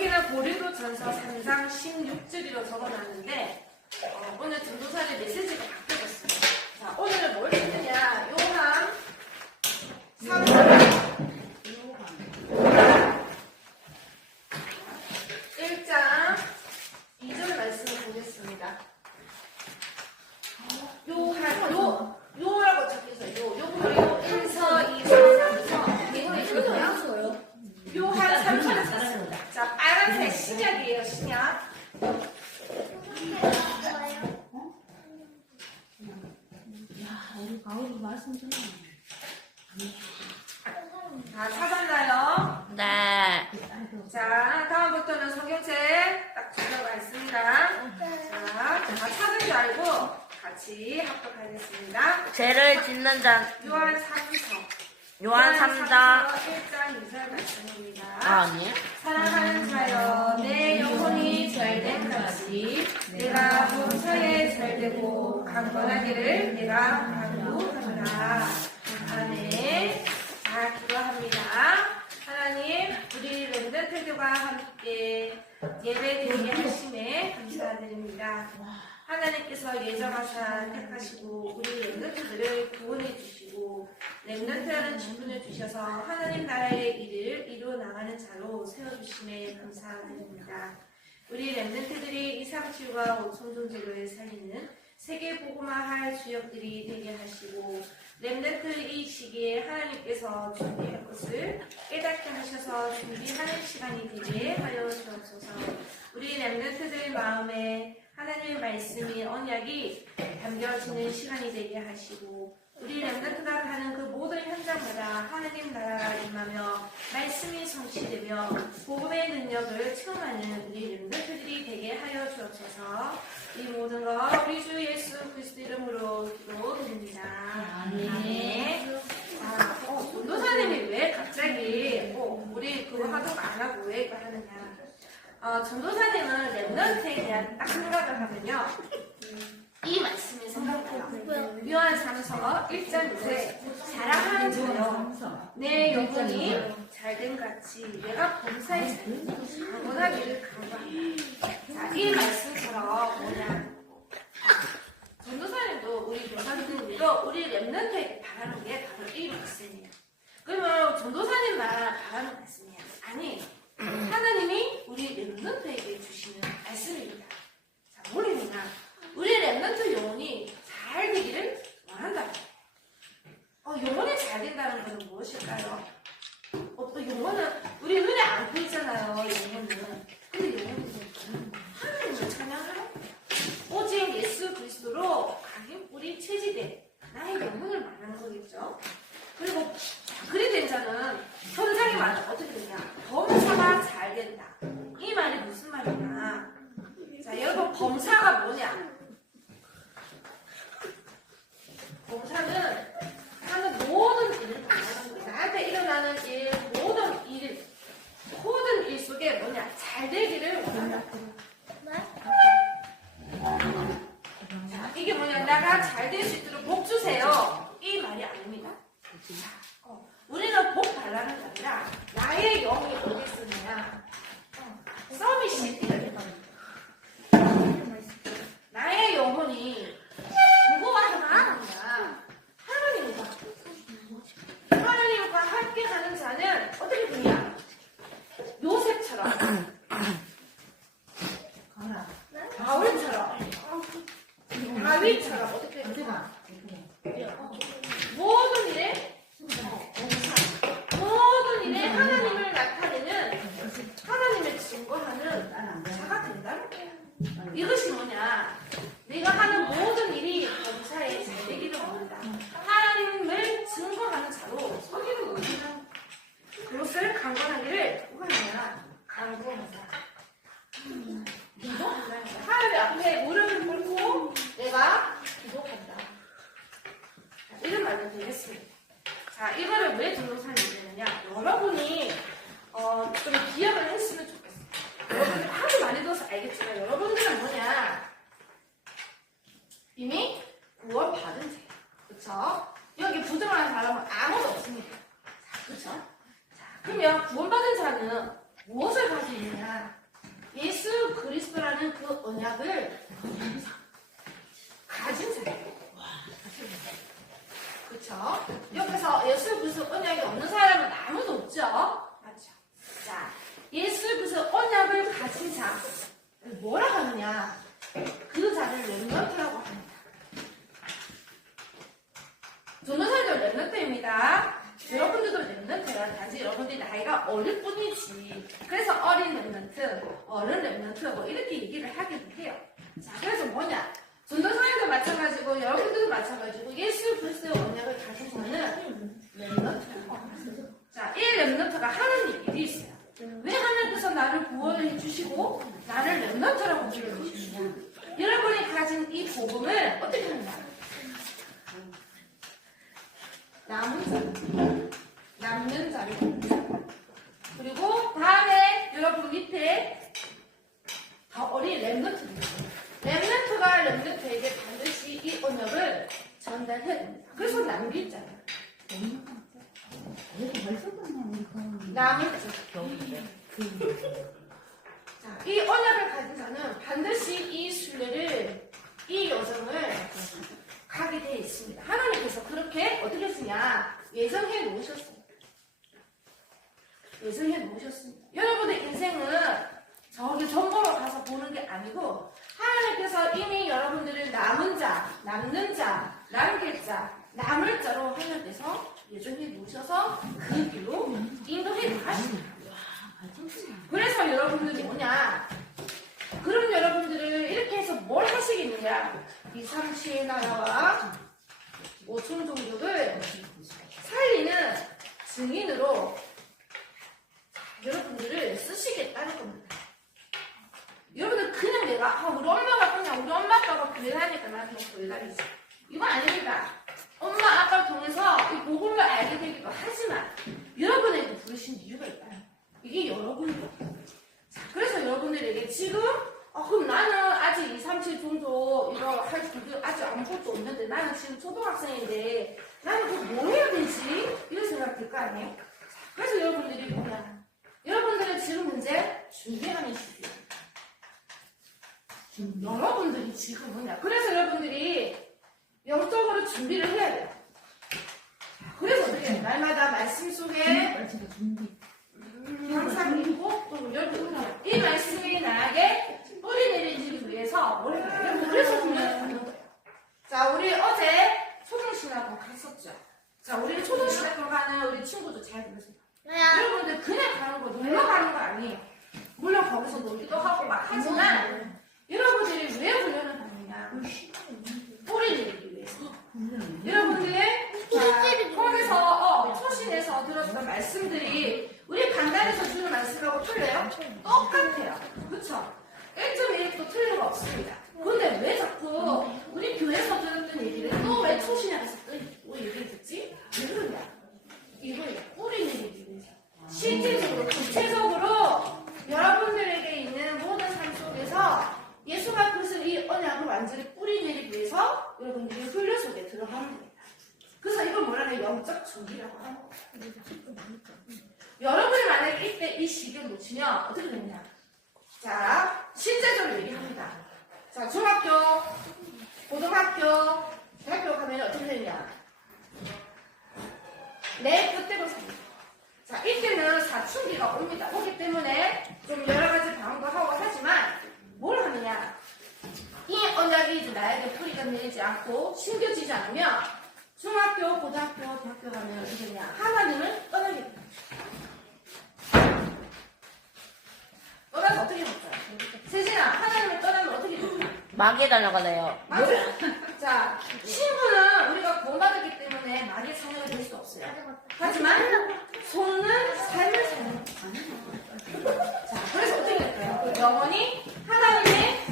여기는 고린도 전서 3장 16절이로 적어놨는데 어, 오늘 전도사의 메시지가 바뀌어졌어요. 자, 오늘은 뭘 했느냐? 요한 3장 1장 2절 말씀을 보겠습니다. 요한 요 자, 빨간색 신약이에요, 신약. 다 찾았나요? 네. 자, 다음부터는 성경책 딱 두 개가 있습니다. 자, 다 찾은 줄 알고 같이 합독하겠습니다. 죄를 짓는 자 요한 3서. 요한 3장 1장 2절 말씀입니다. 아, 아니 사랑하는 자여 내 영혼이 잘된 같이 내가 범사에 잘 되고 강건하기를 내가 간구하노라 아멘. 자 기도합니다. 하나님 우리 랜드 태교가 함께 예배드리게 하심에 감사드립니다. 하나님께서 예정하사 택하시고 우리 렘넌트들을 구원해 주시고 렘넌트라는 직분을 주셔서 하나님 나라의 일을 이루어 나가는 자로 세워주심에 감사드립니다. 우리 렘넌트들이 이상치유와 오천존재를 살리는 세계 복음화할 주역들이 되게 하시고 렘넌트 이 시기에 하나님께서 준비할 것을 깨닫게 하셔서 준비하는 시간이 되게 하여 주옵소서. 우리 렘넌트들 마음에 하나님의 말씀이 언약이 담겨지는 시간이 되게 하시고 우리 렘넌트가 가는 그 모든 현장마다 하나님 나라가 임하며 말씀이 성취되며 복음의 능력을 체험하는 우리 렘넌트 이 모든 것 우리 주 예수 그리스도 이름으로 기도드립니다. 아멘. 아, 어, 전도사님이 왜 갑자기 어, 우리 그거 하도록 안 하고 왜 이거 하느냐? 어, 전도사님은 랩런트에 대한 딱 생각을 하면요. 이 말씀이 생각나요. 요한 3서 1장 2절 사랑하는 자여 내 영혼이 잘된 같이 내가 범사에 잘된 강건하기를 강구한다. 자, 이 말씀처럼 뭐냐. 전도사님도 우리 교사님도 우리 랩런트에게 바라는 게 바로 이 말씀이에요. 그러면 전도사님만 바라는 말씀이야. 아니, 하나님이 우리 랩런트에게 주시는 말씀입니다. 자, 뭐냐면 우리 랩런트 영혼이 잘 되기를 원한다. 어, 영혼이 잘 된다는 것은 무엇일까요? 어, 또 영혼은 우리 눈에 안 보이잖아요. 영혼은. 근데 영혼은 하나님을 찬양하라. 오직 예수 그리스도로 각인 뿌리 체지된 나의 영혼을 말하는 거겠죠. 그리고 그리 된 자는 현장에 말하면 어떻게 되냐? 범사가 잘 된다. 이 말이 무슨 말이냐? 자, 여러분 범사가 뭐냐? 범사는 하는 모든 일을 말하는 거예요. 나한테 일어나는 일, 모든 일, 모든 일 속에 뭐냐? 잘 되기를 원한다. 자, 이게 잘 될 수 있도록 복 주세요. 이 말이 아닙니다. 어, 우리는 복 달라는 게 아니라 나의 영이 어디 있느냐. 어, 서밋이 나의 영혼이 누구와 하나님이야. 하나님과 하나님과 함께 가는 자는 어떻게 되냐? 요셉처럼. 바울처럼 다윗처럼 어떻게 되냐 모든 일에 모든 일에 하나님을 나타내는 하나님을 증거하는 자가 된다는 거예요. 이것이 뭐냐? 내가 하는 모든 일이 범사에 잘 되기를 원한다. 하나님을 증거하는 자로 서기를 원한다. 그것을 강건하기를 누가 하냐? 강구한다. 하나님 앞에 무릎을 꿇고 내가 기도한다. 이런 말도 되겠습니다. 자, 이거를 왜 등록사님 되느냐? 여러분이 어, 좀 기억을 했으면 좋겠어요. 여러분이 하도 많이 들어서 알겠지만 여러분들은 뭐냐? 이미 구원 받은 자예요. 그쵸? 여기 부정하는 사람은 아무도 없습니다. 자, 그쵸? 자, 그러면 구원받은 자는 무엇을 가지고 있느냐? 예수 그리스도라는 그 언약을 가진 사람. 그쵸? 옆에서 예수 그리스도 언약이 없는 사람은 아무도 없죠? 맞죠? 자, 예수 그리스도 언약을 가진 자. 뭐라 하느냐? 그 자를 렘넌트라고 합니다. 전도사님도 렘넌트입니다. 여러분들도 렘넌트예요. 단지 여러분들이 나이가 어릴 뿐이지. 그래서 어린 렘넌트, 어른 렘넌트 뭐 이렇게 얘기를 하기도 해요. 자, 그래서 뭐냐? 전도사님도 마찬가지 고 여러분들도 마찬가지고 예수 그리스도의 언약을 렘넌트라고 합니다. 자, 이 렘넌트가 하는 일이 있어요. 왜 하나님께서 나를 구원을 해주시고 나를 렘넌트라고 불러주시느냐? 여러분이 가진 이 복음을 어떻게 하는가? 남은 자, 남는 자를. 그리고 다음에 여러분 밑에 더 어린 렘넌트입니다. 렘넌트가 렘넌트에게 반드시 이 언어를 됩니다. 그래서 남길 자예요. 남을 자. 자, 이 언약을 가진 자는 반드시 이 순례를, 이 여정을 가게 되어 있습니다. 하나님께서 그렇게 어떻게 했으냐? 예정해 놓으셨어요. 예정해 놓으셨습니다. 여러분의 인생은 저기 전보로 가서 보는 게 아니고 하나님께서 이미 여러분들을 남은 자, 남는 자, 남길 자, 남을 자로 하나님께서 예정해 놓으셔서 그 길로 인도해 나가십니다. 그래서 여러분들이 뭐냐? 그럼 여러분들을 이렇게 해서 뭘 하시겠느냐? 이 삼시의 나라와 오천 종족을 살리는 증인으로 여러분들을 쓰시겠다는 겁니다. 여러분들 그냥 내가 아, 우리 엄마가 그냥 우리 엄마 아빠가 교회다니까 나는 뭐 교회다니지. 이거 아닙니다. 엄마 아빠를 통해서 이 복음을 알게 되기도 하지만 여러분에게 부르신 이유가 있다. 이게 여러분이에요. 자, 그래서 여러분들에게 지금 아, 그럼 나는 아직 2, 3, 7 정도 이거 할 줄도 아직 아무것도 없는데 나는 지금 초등학생인데 나는 그뭘 해야 되지? 이런 생각 들 거 아니에요? 자, 그래서 여러분들이 뭐냐? 여러분들은 지금 현재 준비하는 시기예요. 여러분들이 지금 뭐냐? 그래서 여러분들이 영적으로 준비를 해야 돼요. 자, 그래서 어떻게 해요? 날마다 말씀 속에 음, 항상 있고 또 여러분 이 말씀이 나에게 뿌리 내리기 위해서 뭘 해요? 그래서 훈련을 받는 거예요. 자, 우리 어제 초등신학원 갔었죠. 자, 우리 초등신학원 가는 우리 친구도 잘 들으세요. 여러분들 그냥 가는 거 놀러 가는 거 아니에요. 물론 거기서 놀기도 하고 막 하지만 여러분들이 왜 훈련을 받느냐? 뿌리 내리기 위해서. 여러분들의 자, 거기서 어, 초신에서 들었던 말씀들이 우리 간단해서 주는 말씀하고 틀려요? 똑같아요. 그쵸? 1.1도 틀린 거 없습니다. 여러분이 만약에 이때 이 식을 놓치면 어떻게 되느냐 자 실제적으로 얘기합니다. 자 중학교 고등학교 대학교 가면 어떻게 되느냐 내 그때로서는 자 이때는 사춘기가 옵니다. 오기 때문에 좀 여러가지 방도 하고 하지만 뭘 하느냐? 이 언약이 나에게 뿌리가 내리지 않고 심겨지지 않으면 중학교, 고등학교, 대학교 가면 되냐? 하나님을 떠나게 됩니다. 떠나서 어떻게 될까요? 세진아, 하나님을 떠나면 어떻게 될까요? 마귀에 달려가네요. 맞아요. 자, 신부는 우리가 구원받았기 때문에 마귀의 자녀가 될 수 없어요. 하지만 손은 삶을 사는 자, 그래서 어떻게 될까요? 영원히 하나님의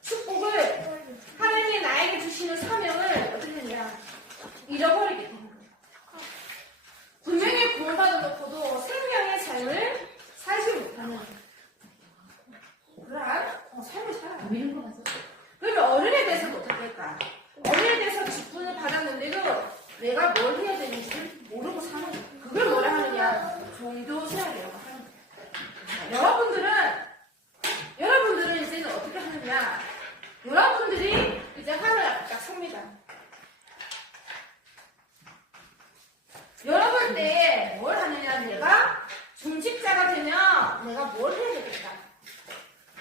축복을 하나님이 나에게 주시는 사명을 어떻게 되냐 잃어버리게 되는 거예요. 분명히 구원받아 놓고도 생명의 삶을 살지 못하는 그러한 어, 삶을 살아요. 그러면 어른에 대해서는 어떻게 할까? 어른에 대해서 직분을 받았는데도 내가 뭘 해야 되는지 모르고 사는 거야. 그걸 뭐라 하느냐? 종교 생활이라고 하는 거야. 중직자가 되면 내가 뭘 해야 되겠다.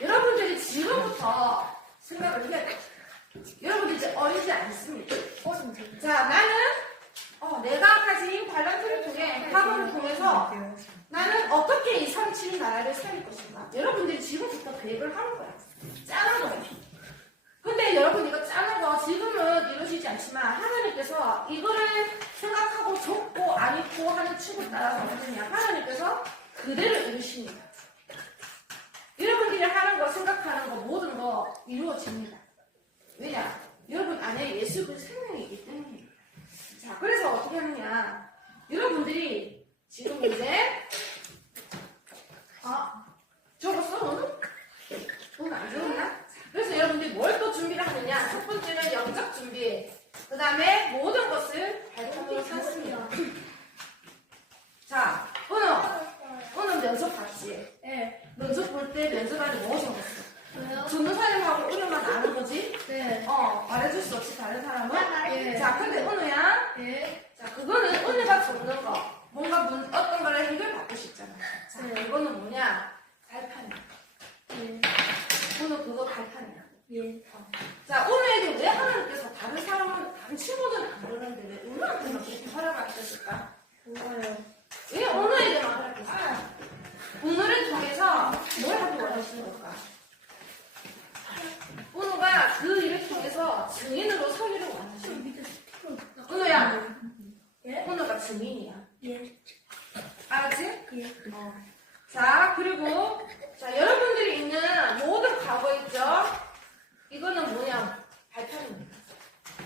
여러분들이 지금부터 생각을 해야 돼. 여러분들 이제 어리지 않습니다. 자, 나는 어, 내가 가진 탤런트를 통해 학원을 통해서 나는 어떻게 이 삼칠 나라를 살릴 것인가? 여러분들이 지금부터 계획을 하는 거야. 짜는 거야. 근데 여러분 이거 짜는 거 지금은 이루어지지 않지만 하나님께서 이거를 생각하고 적고 안 읽고 하는 친구 따라서 하느냐 하나님께서 그대로 이루십니다. 여러분들이 하는 거 생각하는 거 모든 거 이루어집니다. 왜냐? 여러분 안에 예수 그 생명이 있기 때문입니다. 자, 그래서 어떻게 하느냐? 여러분들이 지금 이제 아, 적었어 너는? 너는 안 적었나? 그래서 여러분들이 뭘 또 준비를 하느냐? 첫 번째는 영적 준비. 그 다음에 모든 것을 발톱으로 삼습니다. 자, 오늘, 오늘 면접 봤지? 네. 면접 볼 때 면접관이 뭐 적었어? 왜요? 전도사님하고 우리만 아는 거지? 네. 어, 말해줄 수 없지, 다른 사람은? 예. 자, 근데 은우야, 네. 자, 그거는 은우가 적는 거. 뭔가 문, 어떤 거를 해결받고 싶잖아. 자, 네. 이거는 뭐냐? 발판이야. 네. 은우 그거 발판이야. 예. 자, 은우에게 왜 하나님께서 다른 사람은, 다른 친구들은 안 그러는데 왜 은우한테만 그렇게 허락하셨을까? 뭐가요? 왜 은우에게만 허락했을까? 은우를 통해서 뭘 하기 원하시는 걸까? 은우가 그 일을 통해서 증인으로 서기를 원하시는 거야. 은우야, 예? 은우가 증인이야. 예. 알았지? 예. 어. 자, 그리고, 자, 여러분들이 있는 모든 과거 있죠? 이거는 뭐냐? 발판입니다.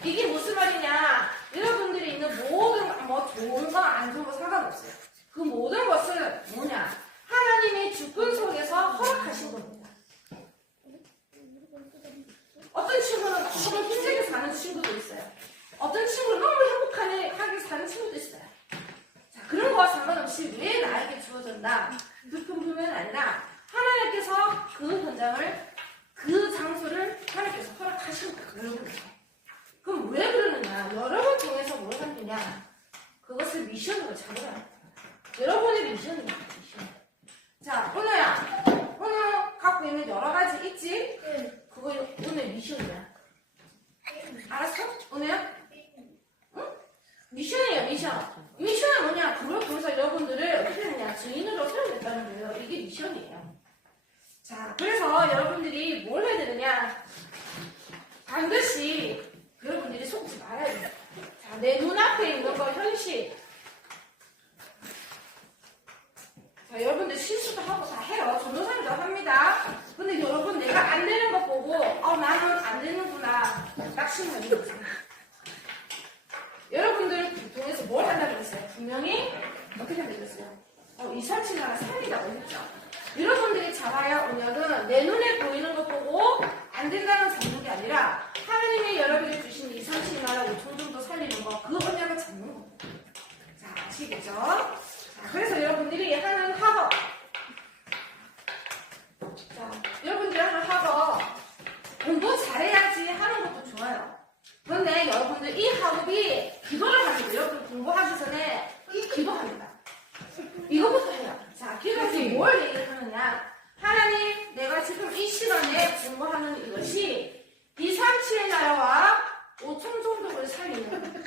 이게 무슨 말이냐? 여러분들이 있는 모든, 뭐, 좋은 거, 안 좋은 거 상관없어요. 그 모든 것은 뭐냐? 하나님의 주권 속에서 허락하신 겁니다. 어떤 친구는 너무 힘들게 사는 친구도 있어요. 어떤 친구는 너무 행복하게 하게 사는 친구도 있어요. 자, 그런 거와 상관없이 왜 나에게 주어졌나? 불평불만이 아니라 하나님께서 그 현장을, 그 장소를 하나님께서 허락하신 그런 거예요. 그럼 왜 그러느냐? 여러분 통해서 뭘 하느냐? 그것을 미션으로 잡아야 합니다. 여러분의 미션입니다, 미션. 자, 은호야. 은호 갖고 있는 여러 가지 있지? 예. 그거 오늘 미션이야. 알았어? 은호야? 응? 미션이에요, 미션. 미션은 뭐냐? 그걸 통해서 여러분들을 어떻게 하냐? 증인으로 세우겠다는 거예요. 이게 미션이에요. 자, 그래서 여러분들이 뭘 해야 되느냐? 반드시 여러분들이 속지 말아야 돼요. 자, 내 눈앞에 있는 거 현실. 자, 여러분들 실수도 하고 다 해요. 전도사님도 합니다. 근데 여러분 내가 안 되는 거 보고, 어, 나는 안 거죠. 여러분들 통해서 뭘 한다고 했어요? 분명히 어떻게 했어요? 어, 이삼치나라 살리라고 했죠. 여러분들이 잡아야 언약은 내 눈에 보이는 것 보고 안 된다는 잡는 게 아니라 하나님이 여러분이 주신 이삼치나라 5천 정도 살리는 거, 그 언약을 잡는 겁니다. 자, 아시겠죠? 자, 그래서 여러분들이 하는 학업. 자, 여러분들이 하는 학업. 공부 잘해야지 하는 것도 좋아요. 그런데 여러분들 이 학업이 기도를 합니다. 여러분 공부하기 전에 기도합니다. 이거부터 해요. 자, 기도해서 뭘 얘기를 하느냐. 하나님, 내가 지금 이 시간에 공부하는 이것이 이 삼치의 나라와 5천 정도를 살리는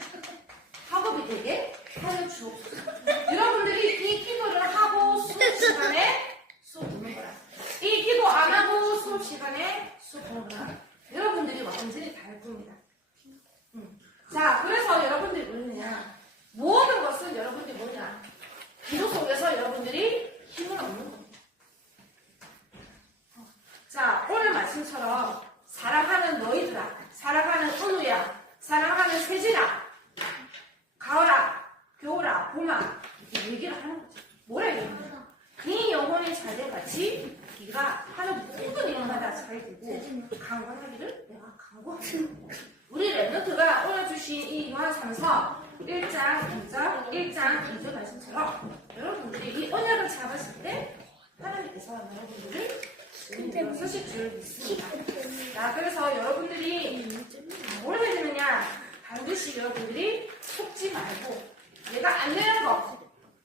학업이 되게 하여 주옵소서. 여러분들이 이 기도를 하고 수업 시간에 수업 듣는 거야. 이 기도 안 하고 수업 시간에 수업 하는 거야. 여러분들이 완전히 다를 겁니다. 음. 자, 그래서 여러분들이 뭐냐. 모든 것은 여러분들이 뭐냐. 기도 속에서 여러분들이 힘을 얻는 겁니다. 어. 자, 오늘 말씀처럼 사랑하는 너희들아, 사랑하는 은우야, 사랑하는 세진아, 가을아, 겨울아, 봄아 이렇게 얘기를 하는 거죠. 뭐라 얘기하는 거야? 네 영혼이 잘된 같이 네가 하는 모든 일마다 잘 되고 강건하기를 내가 강구한다. 우리 랩노트가 오늘 주신 이 요한 3서 1장 2절, 1장 2절 말씀처럼 여러분들이 이 언약을 잡았을 때 하나님께서 여러분들을 서실 줄 믿습니다. 자, 그래서 여러분들이 뭘 해야 되느냐? 반드시 여러분들이 속지 말고, 내가 안 되는 거,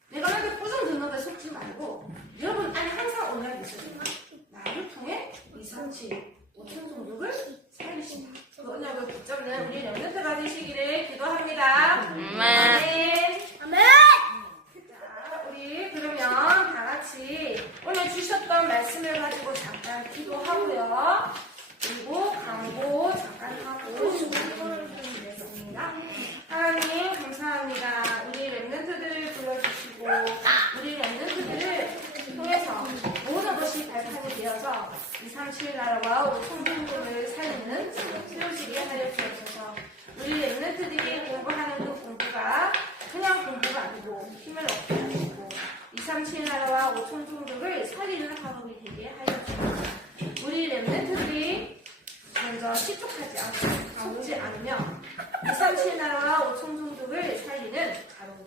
내가 맨날 꾸중 듣는 데 속지 말고, 나를 통해 이 산지 5천 정도.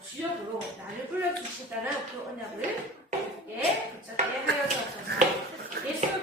주역으로 나를 불러주시다는 그 언약을 굳게 붙잡게 하여서 예수